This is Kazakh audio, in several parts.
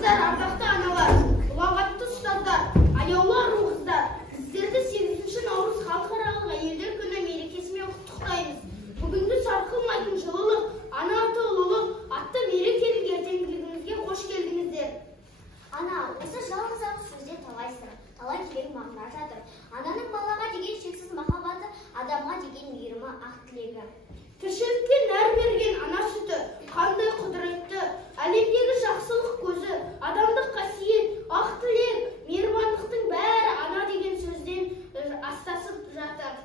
армысыздар, ардақты аналар, ұлағатты ұстаздар, аяулы ару қыздар. Сіздерді 8 наурыз халықаралық әйелдер күні мерекесімен құттықтаймыз. Бүгінгі сарқылмайтын жылылық, ана аты ұлылық атты мерекелік ертеңгілігімізге қош келдіңіздер. Ана, осы жалғыз ақ сөзде талай сыр, талай терең мағына жатыр. Ананың балаға деген шексіз махаббаты, адамға деген мейірімі, ақ тілегі. Тіршілікке нәр берген ана сүті, қандай құдіретті, әлемдегі жақсылық көзі, адамдық қасиет, ақ тілек, мейірбандықтың бәрі ана деген сөзден астасып жатыр.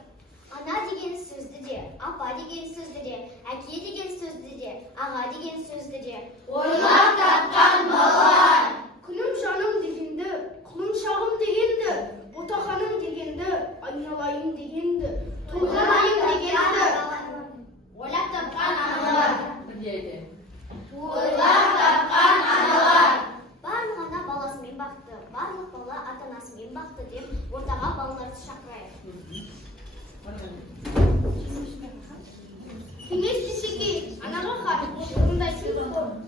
Ана деген сөзді де, апа деген сөзді де, әке деген сөзді де, аға деген сөзді де ойлап тапқан балалар. Күнім жаным дегенді, құлыншағым дегенді, ботақаным дегенді, айналайын дегенді, тұлғанайын дегенді ойлап тапқан аналар. Ойлап тапқан аналар. Барлық ана баласымен бақты, барлық бала ата-анасымен бақты деп ортаға балаларды шақырайық. Кеңес Дүйсекей, анаға хат, орындай сөйледі.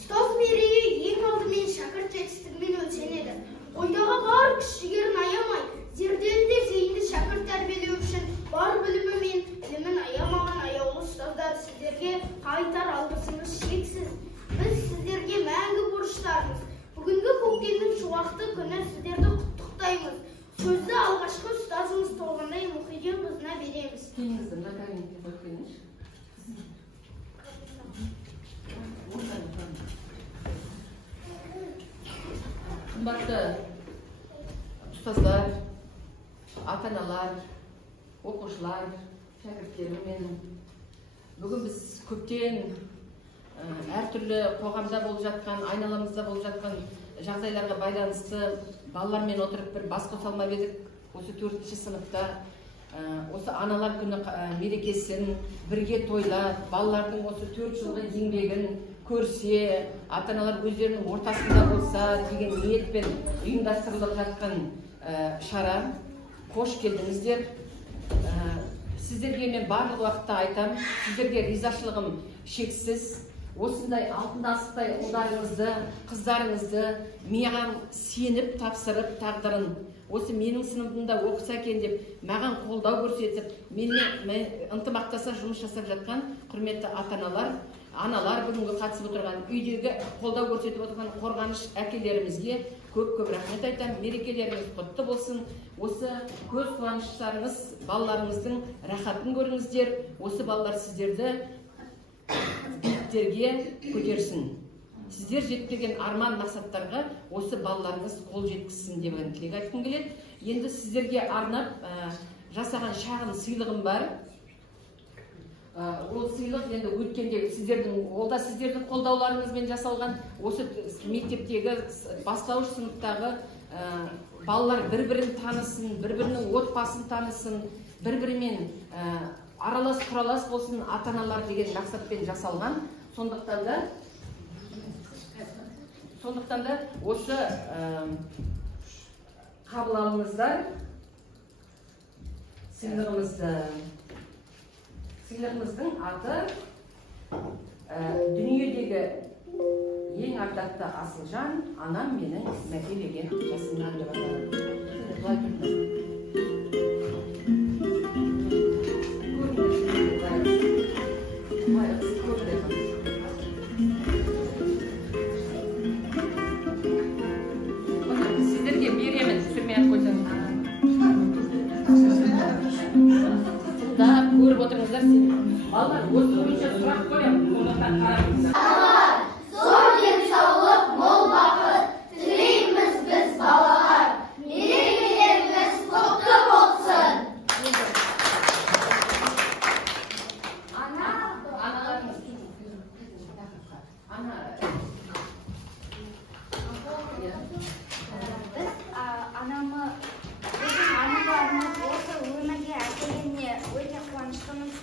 Ұстаз мерейі ең алдымен шәкірт жетістігімен өлшенеді. Ойдағы бар күш-жігерін аямай, зерделі зейінді шәкірт тәрбиелеу үшін бар білімі мен ілімін аямаған аяулы ұстаздар, сіздерге қайтар алғысымыз шексіз. Біз сіздерге мәңгі борыштармыз. Бүгінгі көктемнің шуақты күні сіздерді құттықтаймыз. Сөзді алғашқы ұстазымыз Толғанай Мұхиденқызына береміз. Қымбатты ұстаздар, ата-аналар, оқушылар, шәкірттерім менің. Бүгін біз көптен әртүрлі қоғамда болып жатқан, айналамызда болып жатқан жағдайларға байланысты балалармен отырып бір бас қоса алмап едік. Осы 4-ші сыныпта осы аналар күні мерекесін бірге тойлап, балалардың осы 4 жылғы еңбегін көрсе, ата-аналар өздерінің ортасында болса деген ниетпен ұйымдастырылып жатқан шара. Қош келдіңіздер. Сіздерге мен барлық уақытта айтам, сіздерге ризашылығым шексіз. Осындай алтында асықтай ұлдарыңызды, қыздарыңызды маған сеніп тапсырып тағдырын осы менің сыныбымда оқыса екен деп маған қолдау көрсетіп, менімен ынтымақтаса жұмыс жасап жатқан құрметті ата-аналар, аналар, бүгінгі қатысып отырған үйдегі қолдау көрсетіп отырған қорғаныш әкелерімізге көп рахмет айтамын. Мерекелеріңіз құтты болсын. Осы көз қуаныштарыңыз, балаларыңыздың рахатын көріңіздер. Осы балалар сіздерді биіктерге көтерсін. Сіздер жетпеген арман мақсаттарға осы балаларыңыз қол жеткізсін деп тілек айтқым келеді. Енді сіздерге арнап жасаған шағын сыйлығым бар. Ол сыйлық енді өткендегі сіздердің қолдауларыңызбен жасалған, осы мектептегі бастауыш сыныптағы балалар бір-бірін танысын, бір-бірінің отбасын танысын, бір-бірімен аралас-құралас болсын, ата-аналар деген мақсатпен жасалған. Сондықтан да осы қабыл алыңыздар сыйлығымызды. Сыйлығымыздың аты дүниедегі ең ардақты асылжан, анам менің мәпелеген жасымнан деп аталады. Сіздерге беремін, түсірмей қойсаңыз. Көріп отырыңыздар сен. Балалар, осы бойынша сұрақ қоямын, сондықтан қараңыздар. Зор денсаулық, мол бақыт, тілейміз біз балалар. Мерекелеріңіз құтты болсын. Аналарыңыз. Біз аналарымыз осы өмірге әкелгеніне өте қуаныштымыз.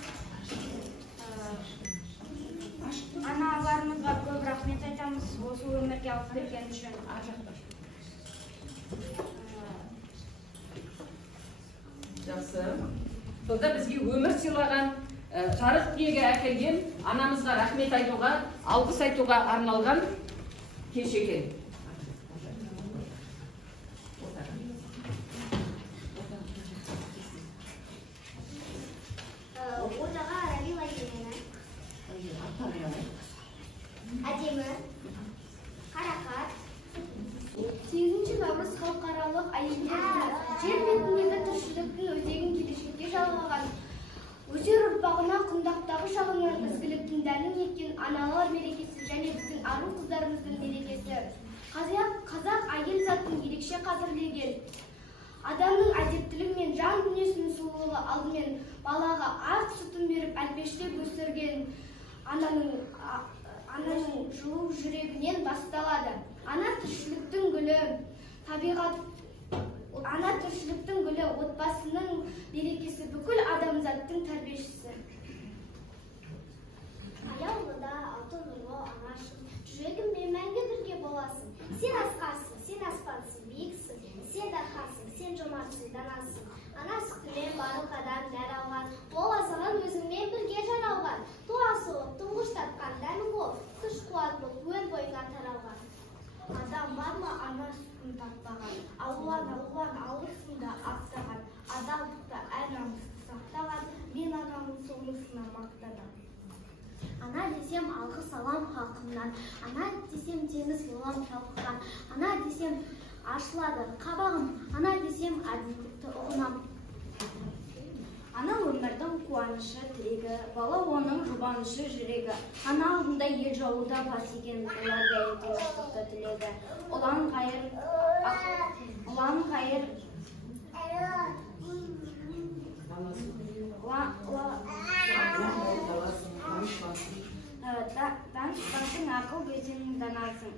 Аналарымызға көп рахмет айтамыз, осы өмірге алып келген үшін. Жақсы. Сонда бізге өмір сыйлаған, жарық дүниеге әкелген анамызға рахмет айтуға, алғыс айтуға арналған кеш екен. Ортаға Рамила келені. Әдемі, қарақат. 8 наурыз халықаралық әйелдер күні. Жер бетіндегі тіршіліктің өзегін келешекке жалғаған, өсер ұрпағына құндақтағы шағынан ізгіліктің дәнін еккен аналар мерекесі және біздің ару қыздарымыздың мерекесі. Қазақ әйел затын ерекше қадірлеген. Адамның әдептілігі мен жан дүниесінің сұлулығы алдымен балаға ақ сүтін беріп әлпештеп өсірген ананың жылу жүрегінен басталады. Ана тіршіліктің гүлі, отбасының берекесі, бүкіл адамзаттың тәрбиешісі. Аяулыда алтын нұрлы анашым, жүрегіммен мәңгі бірге боласың. Сен асқарсың, сен аспансың, биіксің, сен дархансың, сен жомартсың, данасың. Ана сүтімен барлық адам нәр алған, ол азығын өзіңмен бірге жаралған. Туа соғып, тұңғыш тапқан дәмі бол, күш қуат болып, өн бойына таралған. Адам бар ма ана сүтін таппаған, алуан алғысында ақтаған, адалдықта әр намысты сақтаған, мен анамның соңысына мақтанам. Ана десем алғыс алам халқымнан, ана десем теңіз болам шалқыған, ана десем ашылады қабағым, ана десем әділдікті ұғынам. Ана өмірдің қуанышы тілегі, бала оның жұбанышы жүрегі. Ана алдында ел жауыда бас еген олар дәйектен ыстықты тілегі. Ұлан қайыр, данышпасың ақыл безенің данасың.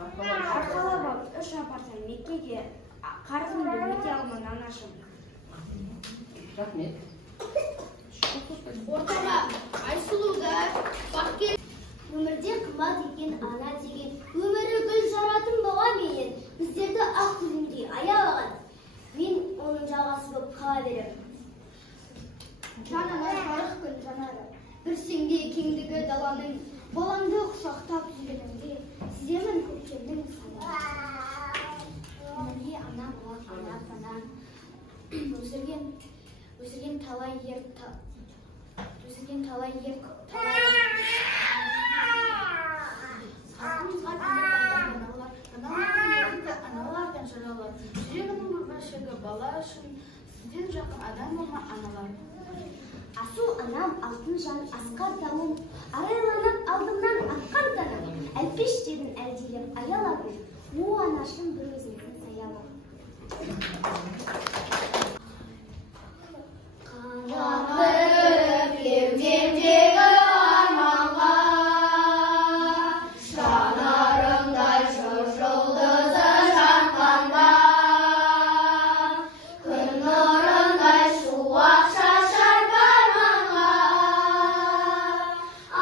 Арқалап алып үш апарсың Меккеге, қарызымды өте алман анашым. Рахмет. Ортаға Айсұлуды бақкел. Өмірде қымбат екен ана деген, өмірі гүл жаратын бала менен, біздерді ақ күліндей аялаған. Мен оның жағасы болып қала берем. Жанына жарық күн жанары, бір сенде кеңдігі даланың, балаңды құшақтап жүргенімде, сеземін көктемнің саны. Өмірге ана бұлақ ана атадан. Өсірген талай ер халқымызға аналардан жаралар. Жүрегінің бір бөлшегі бала үшін сізден жақын адам болма аналар. Асыл анам, алтын жан, асқар тауым, арайланып алдымнан атқан танам. Әлпеш дедін әлдилеп аялабым, о анашым бір өзіңнің саялым. Қанатып кеудемдегі арманға, жанарымдай жұлдызы жанғанда, күн нұрындай шуақ шашар барманға,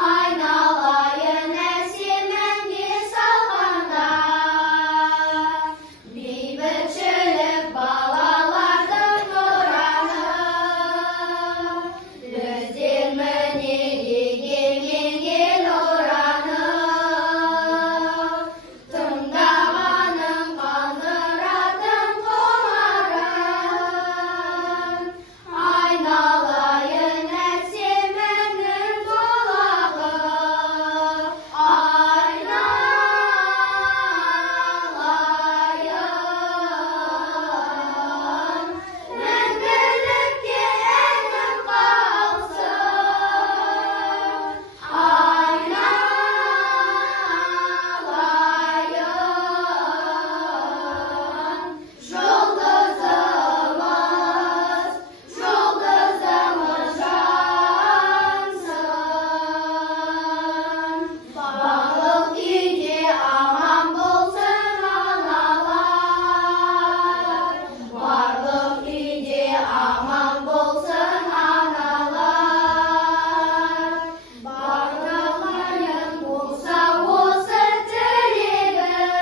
айналайын әсеміңе салғанда, бейбітшілік балалардың нұраны, біздер міне егемен ел ұранып, тыңдағаның қандыратын құмарын, айналайын әсеміңнің бұлағы, айналайын мәңгілікке әнім қалсын, айналайын жұлдызымыз жансын. Барлық үйде аман болсын аналар, барлық үйде аман болсын аналар, бағдарлайын болса осы тілегім,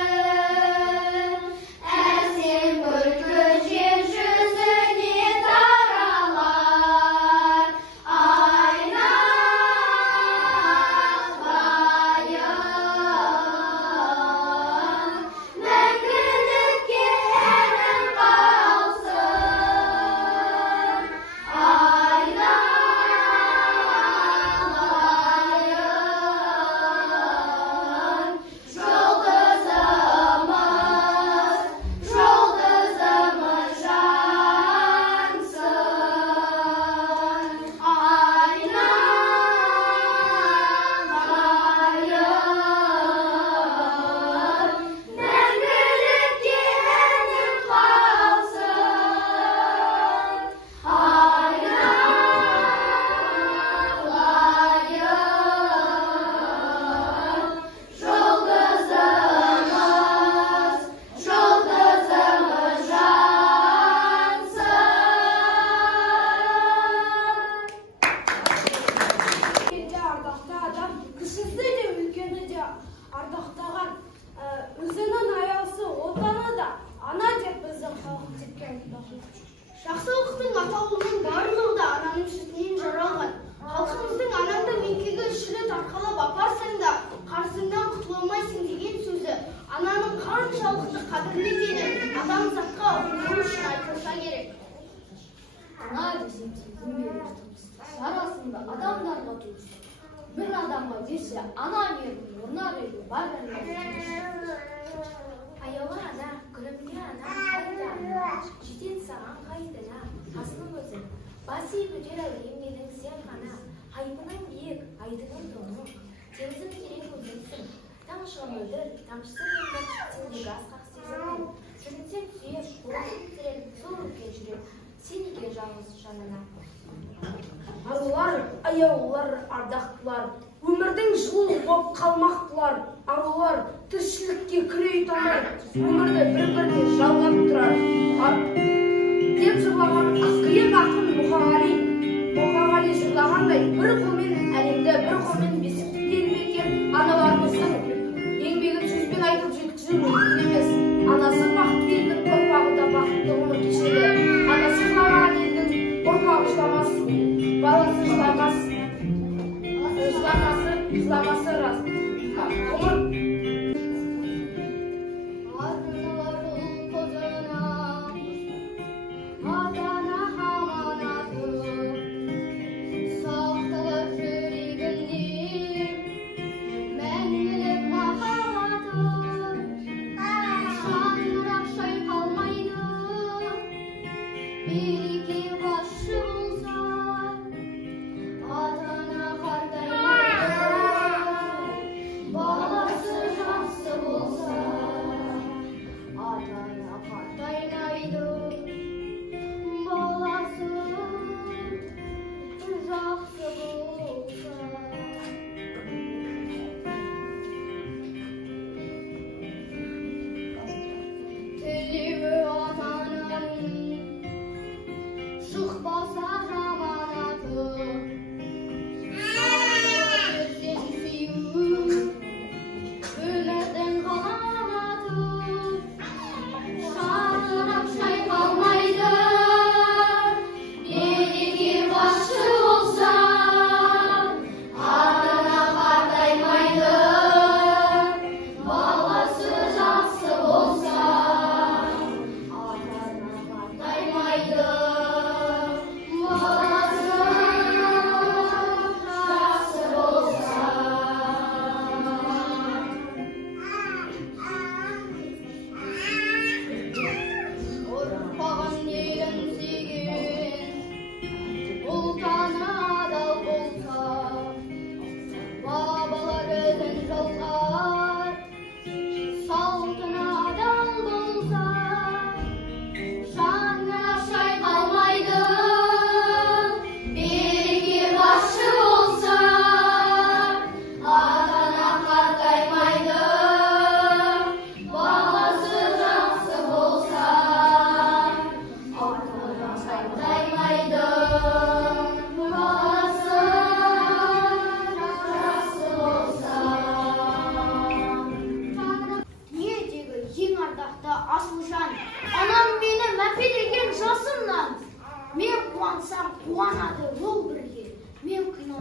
әсем күлкі жер жүзіне таралар, айналайын мәңгілікке әнім қалсын, айналайын жұлдызымыз жансын, айналайын мәңгілікке әнім қалсын, айналайын жұлдызымыз жансын. Ардақты адам, кішісі де үлкені де ардақтаған, өзінің аясы отаны да ана деп біздің халық тепкен. Жақсылықтың атаулының барлығы да ананың сүтінен жаралған. Халқымыздың анаңды мекеге үшілі тарқалап апарсаң да қарсыңнан құтыламайсың деген сөзі ананың қаншалықты қадірлі екенін адамзатқа ұғыну үшін айтылса керек. Ана десем сезім берер, жарасымды адамдарға туысы. Бір адамға десе ана мердің орна беру бар Аяулы ана, күлімге ана, қайда ана, жетен саған қайдына, қасының өзі, бас иіп өтер әулем едің сен ғана, хайпының биік, айдының тоны, теңізім терең өзіңсің, таң шығын өлдір, тамшысы меңді, сендегі асқақ сезімін, жүрінсең сүйек, орын тірек, сол үлкен жүрек, сен екен жалғыз жанына. Арулар, аяулар, ардақтылар, өмірдің жылы боп қалмақтылар. Арулар, тіршілікке күрей тамай, өмірді бір-біріне жалғап тұрар. Деп жырлаған ақиық ақын Мұқағали жырлағандай, бір қолмен әлемді, бір қолмен бесікті тербеткен аналарымыздың еңбегін сөзбен айтып жеткізу мүмкін емес. Анасы бақытты елдің ұрпағы да бақытты ғұмыр кешеді. Анасы жылаған елдің ұрпағы жыламас, баласы жыламас, жыламасы рас. Ғұмыр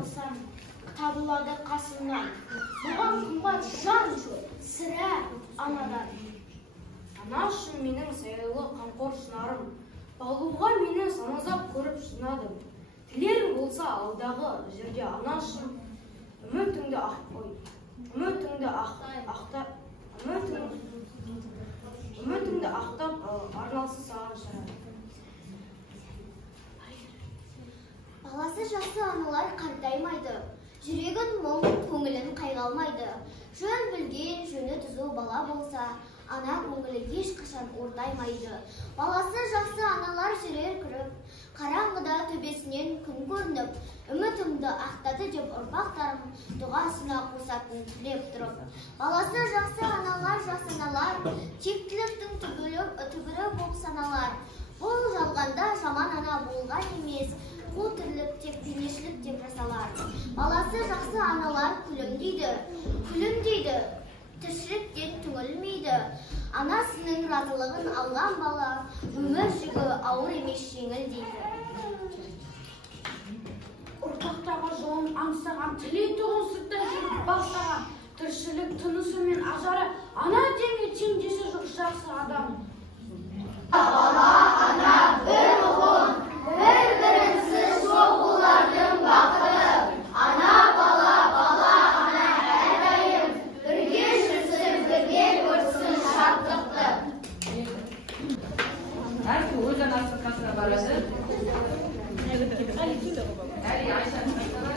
сағынсам, табылады қасымнан. Бұған қымбат жан жоқ, сірә анадан. Ана үшін менің саялы қамқор шынарым, бағуға мені саназап көріп шынадым. Тілерің болса алдағы жерде ана үшін үмітіңді аққой, үмітіңді ақтап арналсы саған шарап. Баласы жақсы аналар қартаймайды, жүрегін мұң, көңілін қайғалмайды. Жөн білген, жөні түзу бала болса, ана көңілі ешқашан ордаймайды. Баласы жақсы аналар жүрер кіріп, қараңғыда төбесінен күн көрініп, үмітімді ақтады деп ұрпақтарым дұғасына қосатын тілеп тұрып. Баласы жақсы аналар, тектіліктің түбірі боп саналар. Бұл жалғанда жаман ана болған емес, бұл тірлік тек пенешілік деп жасалар. Баласы жақсы аналар күлімдейді, тіршіліктен түңілмейді. Анасының разылығын алған бала, өмір жүгі ауыр емес жеңіл дейді. Ұрпақтағы жолын аңсаған, тілейтұғын сырттай жүріп бастаған, тіршілік тынысы мен ажары, ана теңге теңдесі жоқ жақсы адам. Бала, ана, бір ұғын, бір-бірінсіз жоқ олардың бақыты. Ана, бала, ана, әрдайым, бірге жүрсін, бірге көрсін шаттықты. Әркім өз анасының қасына барады. Әлі Айшаның қасына бар.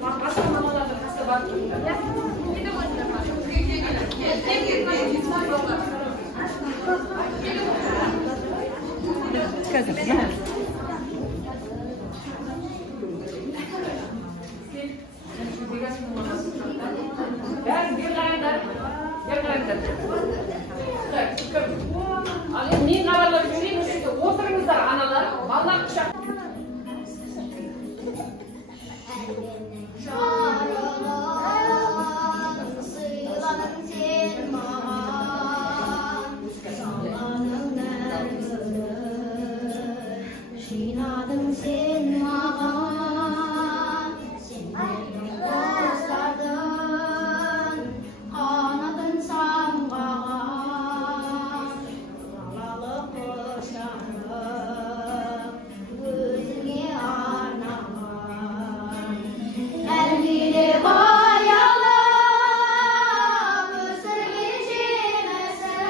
Басқа мамалардың қасы бар. Мен қаралап жүрейін, отырыңыздар аналар, балалар құшақ. Жинадың сен маған, достардың қанатын самғаған, балалы құшағым өзіңе арнаған. Әлгіде баялап өсірген жемісін,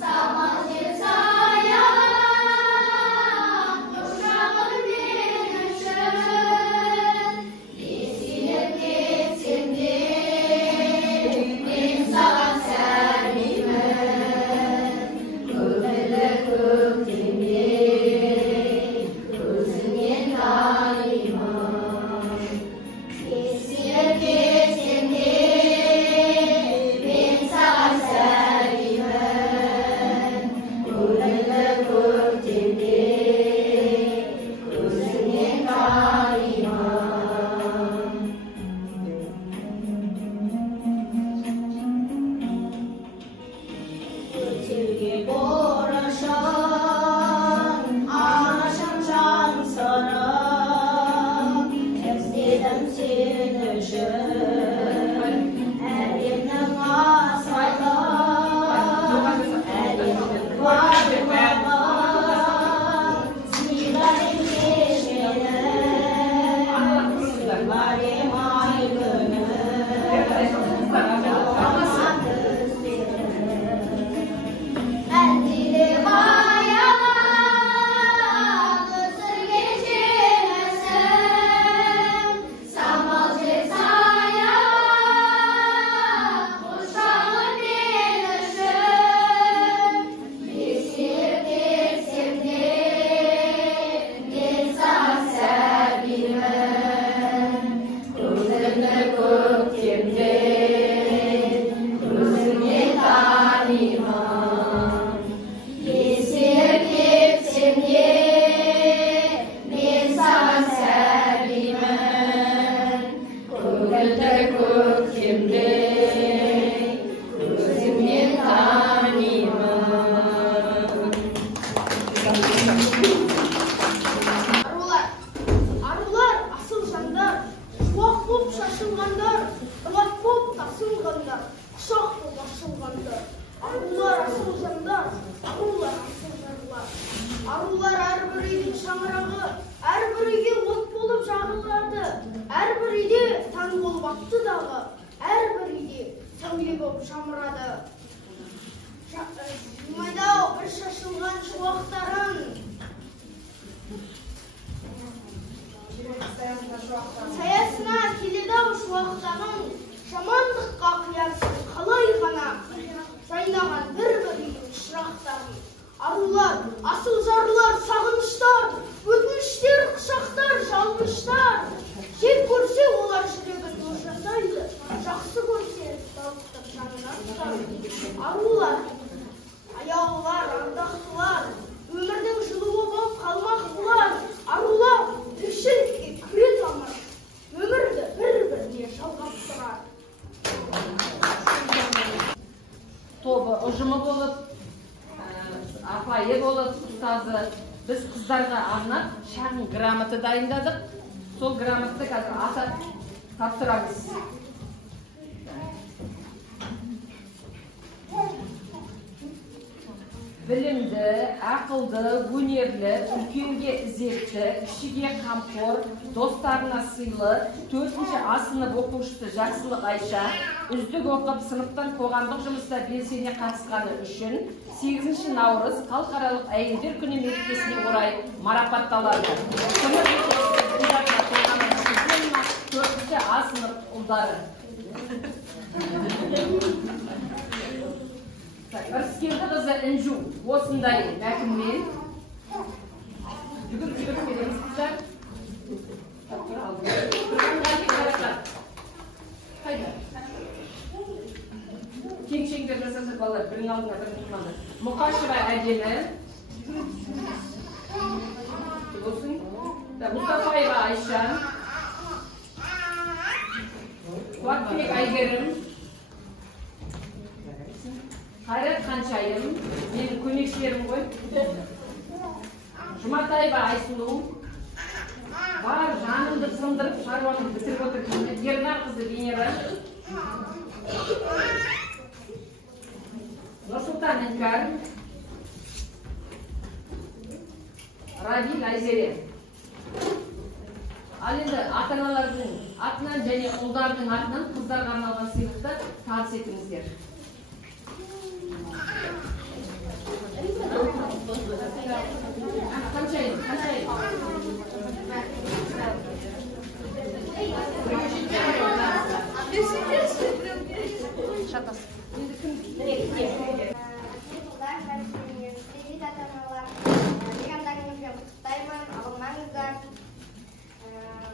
самал жел саялап шаңырағы әрбір үйге от болып жағылады. Әрбір үйде таң болып атты дағы, әрбір үйде сәуле болып жамырады. Жумайдау бір шашылған шуақтарын, саясына келеді-ау шуақтарын, жамандыққа қиярсыз қалай ғана жайнаған бір-бір үйдің шырақтарын. Арулар, асыл жарлар, сағыныштар, өтініштер, құшақтар, жалғыштар. Жек көрсе олар жүрегін нұр жасайды, жақсы көрсе дауыстап жанына ұстайды. Арулар, аяулар, ардақтылар, өмірдің жылуы болып қалмақ бұлар. Арулар, тіршілікке күре тамыр, өмірді бір-біріне жалғап тұрар. Тобы ұжымы болып, апайы болып, ұстазы, біз қыздарға арнап шағын грамота дайындадық. Сол грамотты қазір атап тапсырамыз. Білімді, ақылды, өнерлі, үлкенге ізетті, кішіге қамқор, достарына сыйлы, 4-ші А сынып оқушысы Жақсылық Айша, үздік оқып сыныптан қоғамдық жұмыста белсене қатысқаны үшін 8 наурыз халықаралық әйелдер күні мерекесіне орай марапатталады. 4-ші А сынып ұлдары. Ырыскелді қызы Інжу осындай мәкіммен жүгіріп береміз қыздар. Тең-шеңдер жасасақ балалар, бірінің алдына бірін тұрмады. Мұқашева Әдемі, Мұстафаева Айша, Қуатбек Айгерім, Қайрат Қаншайым, менің көмекшілерім ғой. Жұматаева Айсұлу, бар жанымды сындырып, шаруамды бітіріп отырған Ернар қызы Венера, Нұрсұлтан Іңкәр, Раби Айзере. Ал енді ата-аналардың атынан және ұлдардың атынан қыздарға арналған сыйлықты табыс етіңіздер. Қаншайым.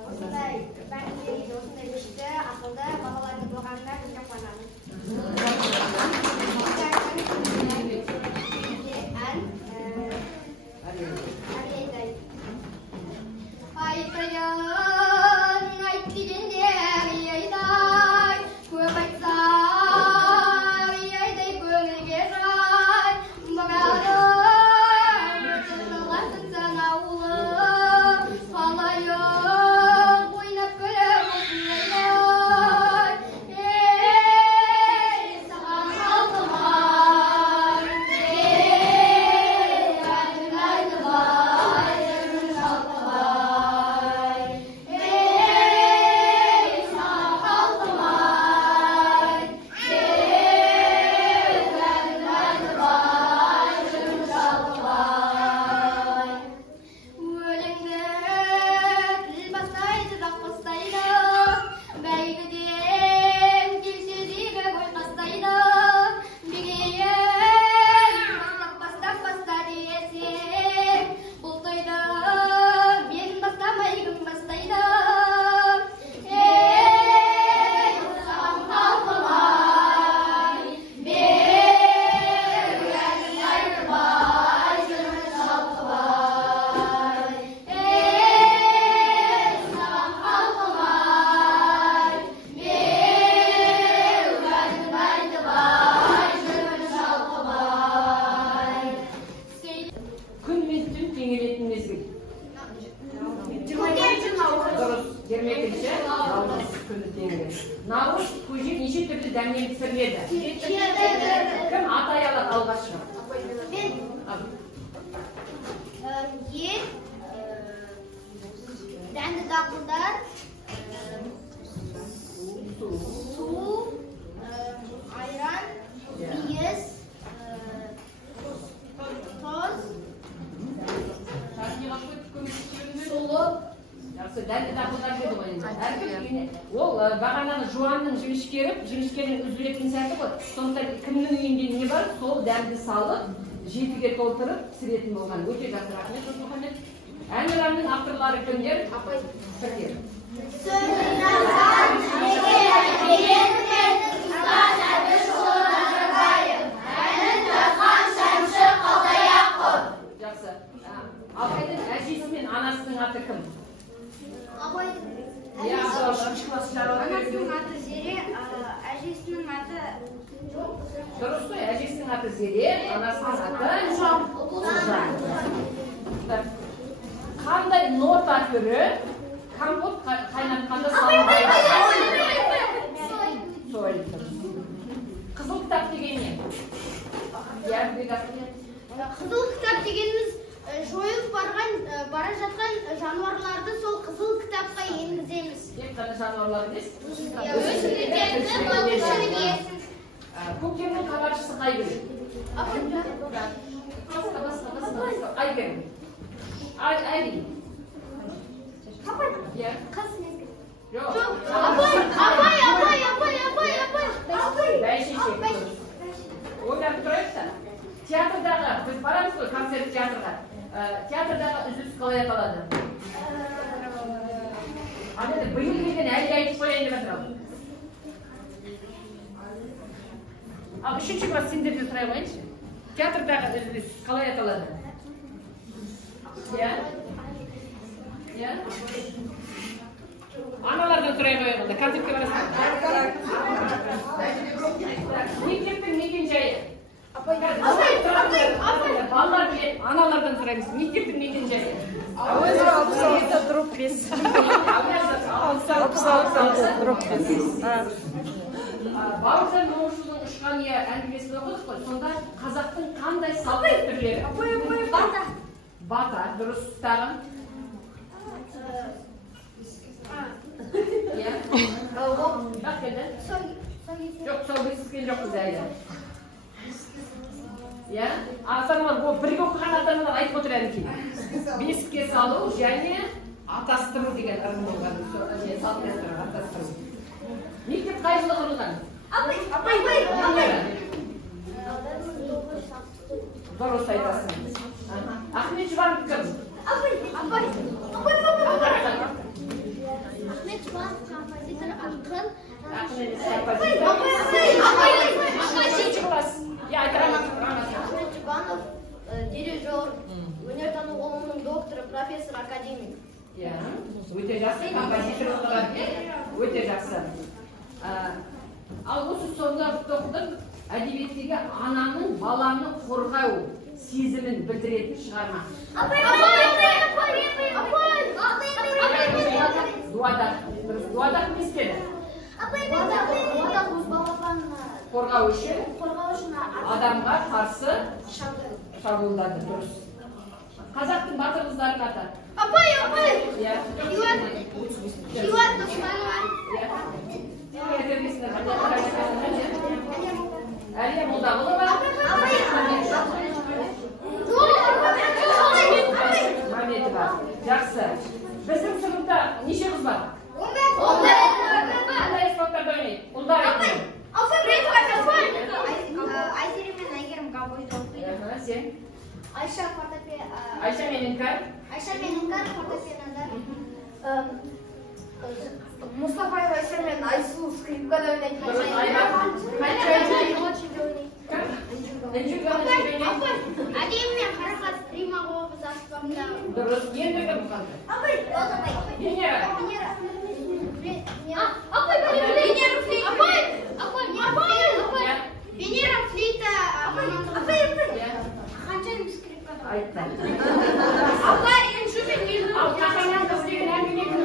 Осындай күшті, ақылды балалардың болғанына бізде қуанамыз. Айт дегенде айдай, көп айтсар айдай көңілге жай. Бағаным жыласын санаулы, қалайық ойнап күліп осындай. Ей, саған халқым ай, ей, әнің айтылай, жүрмін шалқылай. Ей, саған халқым ай, ей, әнің айтылай, жүрмін шалқылай. Өлеңді тіл бастайды, дақ бастайды, бәйгіден келшедегі гой қастайды. Бегейін баста десең, бұл тойды мен бастамай кім бастайды. Ей, саған халқым ай, беу әнің айтылай, жүрмін шалқылай. Ей, саған халқым ай, беу әнің айтылай, жүрмін шалқылай. Күн мен түн теңелетін мезгіл. Дұрыс, 22-ші наурыз күні теңеледі. Наурыз көже неше түрлі дәмнен пісіріледі? Кім атай алады алғашқы? Ет, жақсы, дәлді дақылдар деді ғой енді. Әркім үйіне, ол бағананы жуанның жіңішкенің үзілетін сәті ғой. Сондықтан кімнің үйінде не бар, сол дәлді салып, жетіге толтырып пісіретін болған. Өте жақсы, рахмет Досмұхаммед. Әнұранның авторлары кімдер? Сәкер. Жақсы. Абайдың әжесі мен анасының аты кім? Анасының аты Зере, әжесінің аты Дұрыс қой, әжесінің аты Зере, анасының аты Ұлжан. Қандай нота түрі компот қайнатқанда салынбайды? Соль. Қызыл кітап деген не? Қызыл кітап дегеніміз жойылып бара жатқан жануарларды сол қызыл кітапқа енгіземіз. Тек қана жануарлар емес? Көктемнің хабаршысы қай күн? Айгүл. Айгүл. қыс мезгіл. Жоқ. Абай. Бәйшешек. Ойлап тұрайық та. Театрдағы, біз барамыз ғой концерт театрға. Театрдағы үзіліс қалай аталады? Анады биыл келген әлі айтып қояйын деп жатыр. Ал үшінші класс сендерден сұрай қояйыншы. Театрдағы үзіліс қалай аталады? Иә? Аналардан сұрай қояйын. Концертке барасың. Мектептің мекен-жайы. Балалар білет, аналардан сұраймыз. Мектептің мекен-жайы. 66-5. 66-5. Бауыржан Момышұлының ұшқан әңгімесін оқыдық қой. Сонда қазақтың қандай салт түрлері? Бата, дұрыс тағын. Бақ келді? Жоқ, сол бесіскен жоқ біз әлі. Ата-аналар, бірге оқыған ата-аналар айтып отыр әнекей. Бесікке салу және атастыру деген ырым болған. Салт дәстүр, атастыру. Мектеп қай жылы құрылған? Дұрыс айтасың. Ахмет Жұбанов кім? Ахмет Жұбанов композитор, ақын. Ахмет Жұбанов дирижер, өнертану ғылымының докторы, профессор, академик. Өте жақсы, композитор оқыған. Өте жақсы. Ал осы соңғы оқыдың әдебиеттегі ананың баланы қорғау сезімін білдіретін шығарма. Дуадақ. Дуадақ не істеді? Қорғау үшін адамға қарсы шабуылдады. Дұрыс. Қазақтың батыр қыздарының аты. Хиуат Досманова. Әлия Молдағұлова. Маметова. Жақсы. Біздің сыныпта неше қыз бар? 10. Қандай аспаптарда ойнайды? Ұлдар айтты. Айгерім мен Айгерім габойда оқиды. Сен? Айша фортепиано. Айша мен Іңкәр. Айша мен Іңкәр фортепианода. Мұстафаева Айша мен Айсу скрипкада ойнайды. Әдем мен Қарақат Римаға біз аспапта. Дұрыс. Енді кім қалды? Венера. Венера флейта. Ханшайым скрипкада. Айтты. Абай Инжу мен Нилу. Ал қахраман қыз деген әңгіме кім?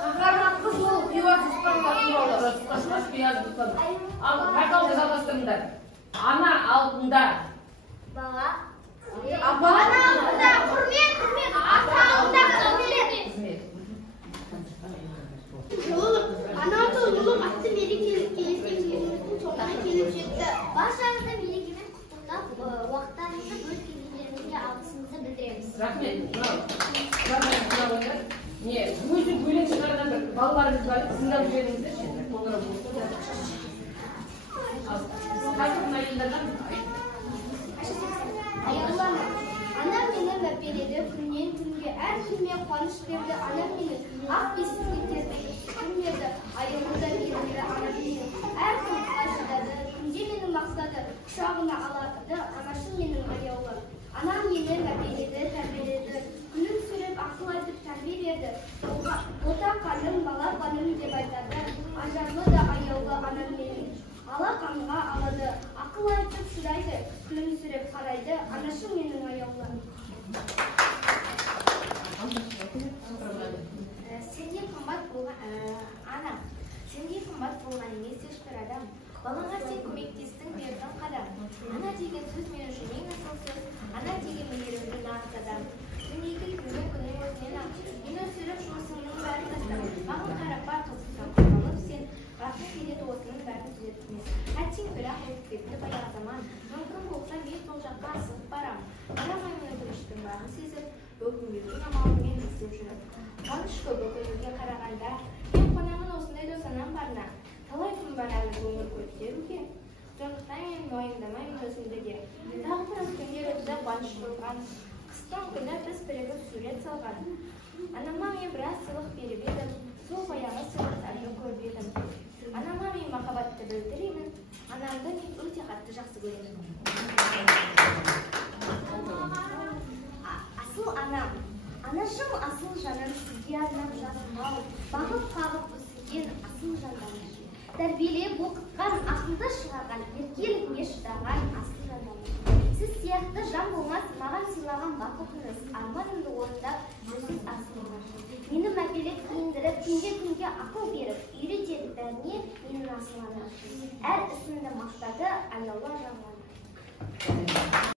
Қахраман қыз ол Хиуат Дұспанова. Ал вокалды жалғастырыңдар. Ана алдында. Бала. Ана алдында құрмет. Ата алдында құрмет. Ана ұлылық атты мерекелік келісіміміздің соңына келіп жетті. Баршаңызды мерекемен құттықтап, уақыттарыңызды бөліп келген Рахмет. Не, өзі бөлек шығарған бір балаларымыз бар, тыңдап жіберіңіздерші. Қоңырау болса да. Қайтып айылдардан Аяллар, анам мені мәпеледі күннен күнге, әр күнме қуаныш берді. Анам мені ақ бесіктерді күнмеді, айылында берді анам мені. Әр күн қажыдады, күнде мені мақсады, құшағына алады, анашым менің аяулы. Анам мені мәпеледі, тәрбиеледі, күнін сүріп ақыл айтып тәрбие берді. Бота қаным, бала қаным деп айтады, ажарлы да аяулы анам менің. Ала қанға алады, ақыл айтып шыдайды, күнін сүріп қарайды, анашым менің аяулы. Сендей қымбат болған анам, сендей қымбат болған емес ешбір адам. Балаңа сен көмектестің, бердің қадам. Ана деген сөз мен үшін ең асыл сөз. Ана деген мейірімді нағыз адам. Дүниеге күннің өзінен ақ. Мен өсіріп жұмысыңның бәрін тастап. Маған қарап бар қызықтан қорғанып сен. Рахым келеді осының бәрін түзетіңіз. Әттең бірақ өтіп кетті баяғы заман. Мүмкін болса мен сол жаққа асығып барам. Қарамаймын өкініштің барын сезіп, өкінбеудің амалымен іздеп жүріп. Қуаныш көп өкінуге қарағанда. Мен қонамын осындай дос анам барына. Талай күн бар әлі өмір көтеруге. Сондықтан мен мойындамаймын өзімді де. Тағы біраз күндер өтті қуаныш болған. Қыстың күні біз бірігіп сурет салған. Анама мен біраз сыйлық беріп едім. Сол баяғы сыйлықтарды көріп едім. Анама мен махаббатты білдіремін. Анамды мен өте қатты жақсы көремін. Асыл анам, анашым асыл жаным, сізге арнап жазылмау, бағып қағып өсірген асыл жандан. Тәрбиелеп оқытқан, ақылды шығарған, еркелігіне шыдаған асыл жандан. Сіз сияқты жан болмас, маған сыйлаған бақытыңыз, арманымды орындап, сөзсіз асылыңыз. Мені мәпелеп киіндіріп, күнге ақыл беріп, үйретеді бәріне менің асыл анам. Әр ісімді мақтады, аяулы жаным.